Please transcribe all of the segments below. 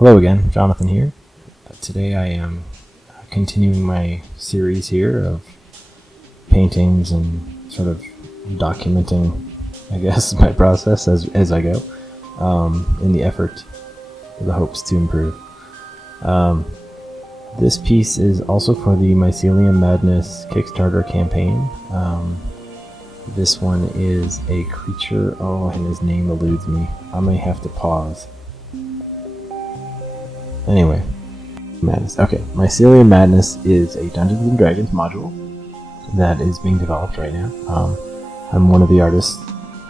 Hello again, Jonathan here. Today I am continuing my series here of paintings and sort of documenting, I guess, my process as I go, in the effort, the hopes to improve. This piece is also for the Mycelium Madness Kickstarter campaign. This one is a creature, and his name eludes me. I may have to pause. Anyway, Madness. Okay, Mycelium Madness is a Dungeons and Dragons module that is being developed right now. I'm one of the artists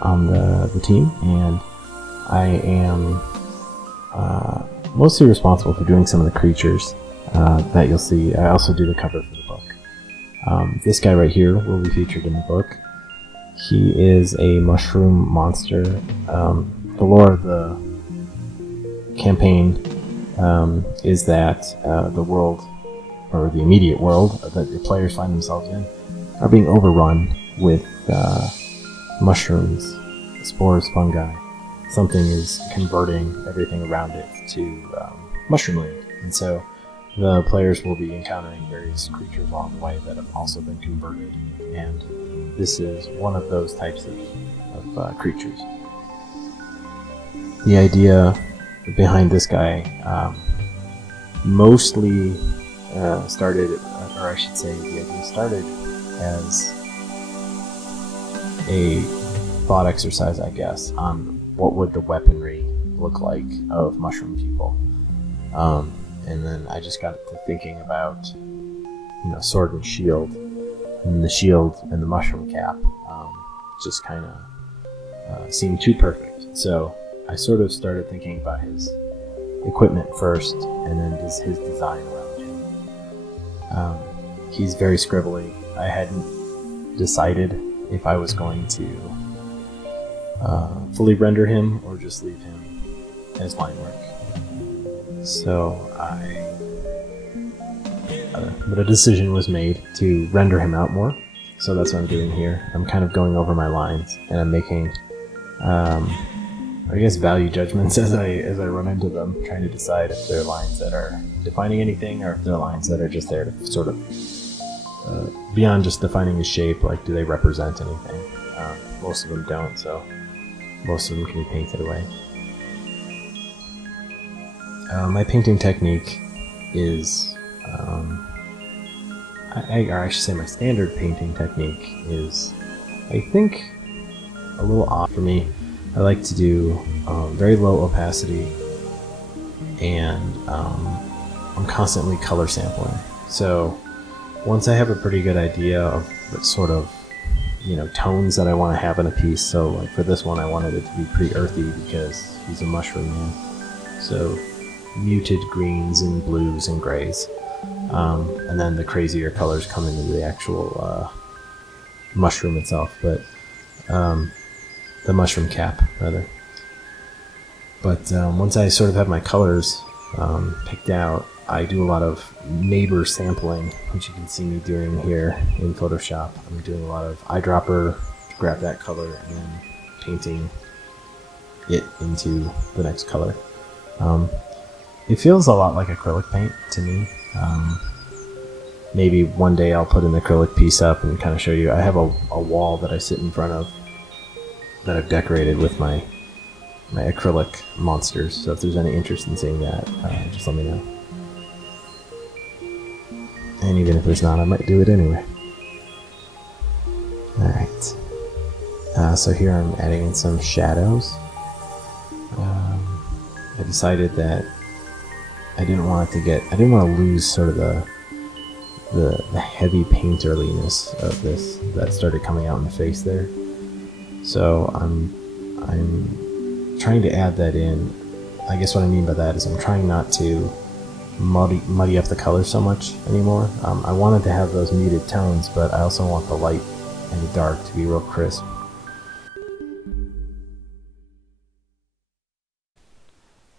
on the team, and I am mostly responsible for doing some of the creatures that you'll see. I also do the cover for the book. This guy right here will be featured in the book. He is a mushroom monster. The lore of the campaign is that the world, or the immediate world that the players find themselves in, are being overrun with mushrooms, spores, fungi. Something is converting everything around it to mushroom land. And so the players will be encountering various creatures along the way that have also been converted. And this is one of those types of creatures. The idea behind this guy mostly started, or I should say the idea started as a thought exercise, I guess, on what would the weaponry look like of mushroom people. And then I just got to thinking about, sword and shield, and the shield and the mushroom cap just kind of seemed too perfect. So I sort of started thinking about his equipment first, and then his design around him. He's very scribbly. I hadn't decided if I was going to fully render him or just leave him as line work. So but a decision was made to render him out more. So that's what I'm doing here. I'm kind of going over my lines, and I'm making I guess value judgments as I run into them, trying to decide if they're lines that are defining anything, or if they're lines that are just there to sort of beyond just defining a shape. Like, do they represent anything? Most of them don't, so most of them can be painted away. My painting technique is, I should say my standard painting technique is, I think, a little odd for me. I like to do very low opacity, and I'm constantly color sampling. So once I have a pretty good idea of what sort of tones that I want to have in a piece, so like for this one I wanted it to be pretty earthy because he's a mushroom man. So muted greens and blues and grays, and then the crazier colors come into the actual mushroom itself, but the mushroom cap, rather. But once I sort of have my colors picked out, I do a lot of neighbor sampling, which you can see me doing here in Photoshop. I'm doing a lot of eyedropper to grab that color and then painting it into the next color. It feels a lot like acrylic paint to me. Maybe one day I'll put an acrylic piece up and kind of show you. I have a wall that I sit in front of that I've decorated with my acrylic monsters, so if there's any interest in seeing that, just let me know. And even if there's not, I might do it anyway. Alright. So here I'm adding in some shadows. I decided that I didn't want to lose sort of the heavy painterliness of this that started coming out in the face there. So I'm trying to add that in. I guess what I mean by that is I'm trying not to muddy up the colors so much anymore. I wanted to have those muted tones, but I also want the light and the dark to be real crisp.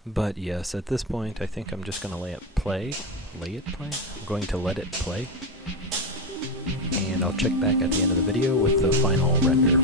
But yes, at this point I think I'm just going to let it play. I'm going to let it play, and I'll check back at the end of the video with the final render.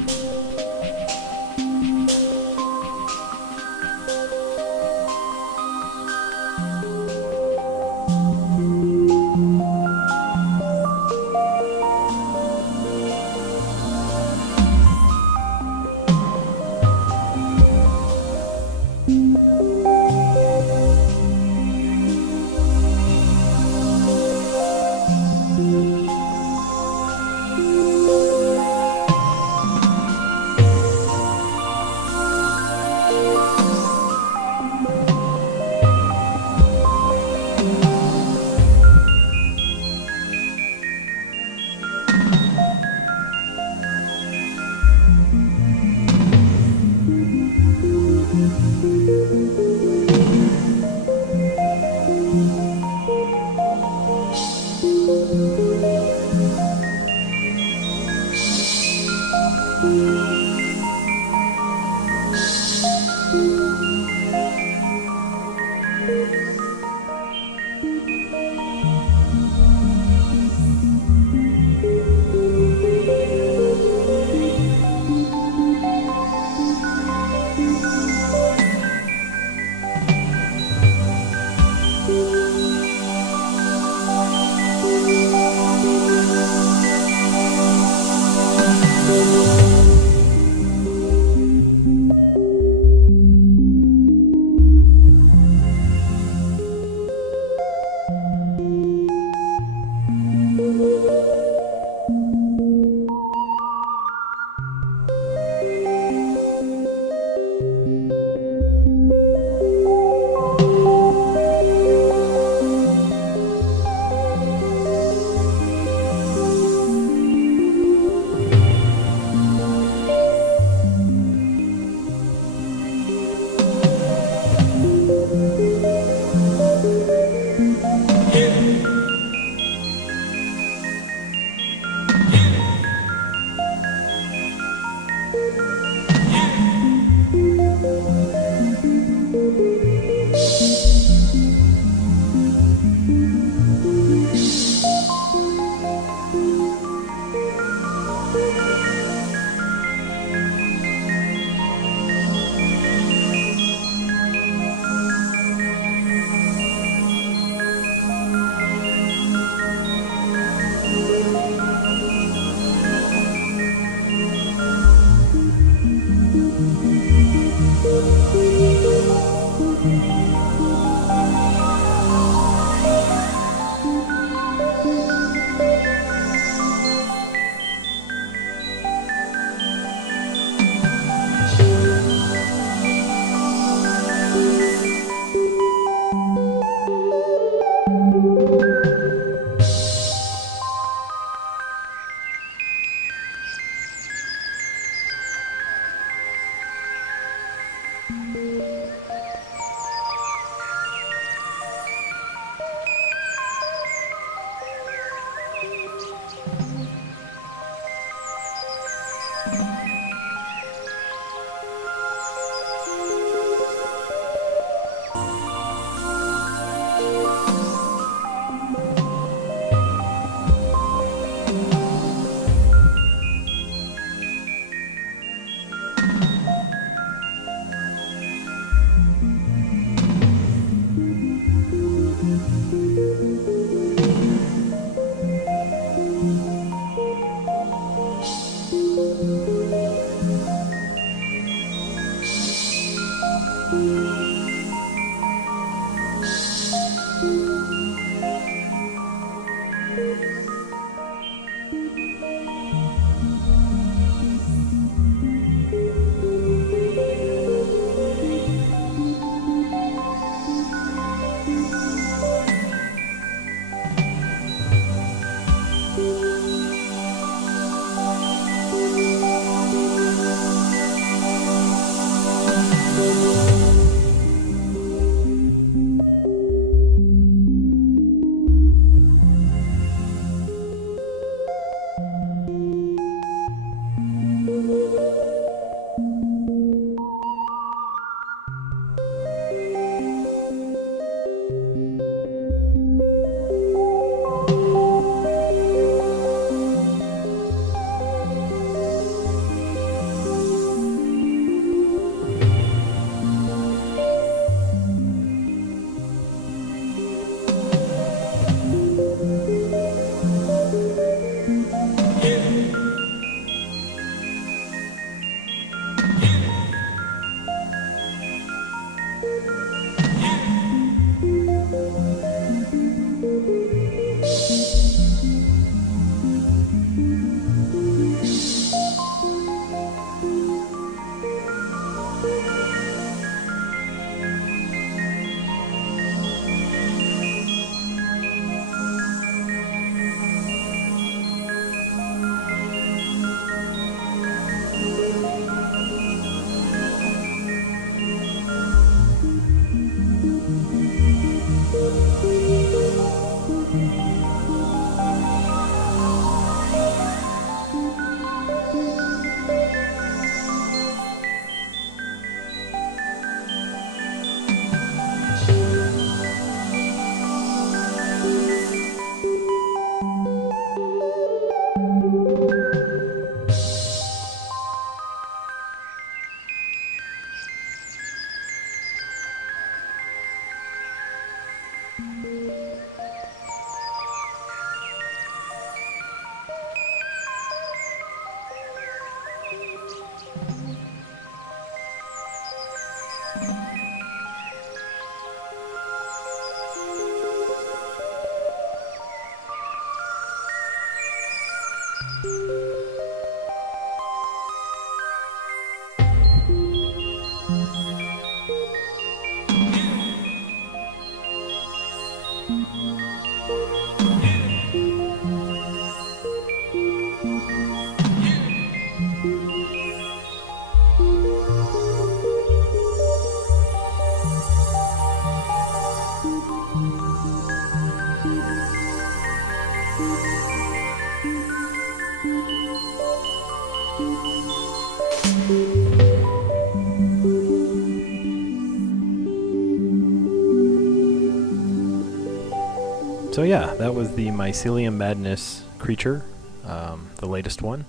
So yeah, that was the Mycelium Madness creature, the latest one.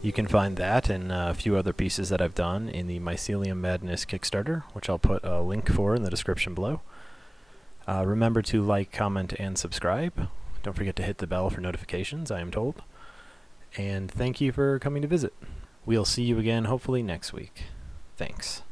You can find that and a few other pieces that I've done in the Mycelium Madness Kickstarter, which I'll put a link for in the description below. Remember to like, comment, and subscribe. Don't forget to hit the bell for notifications, I am told. And thank you for coming to visit. We'll see you again hopefully next week. Thanks.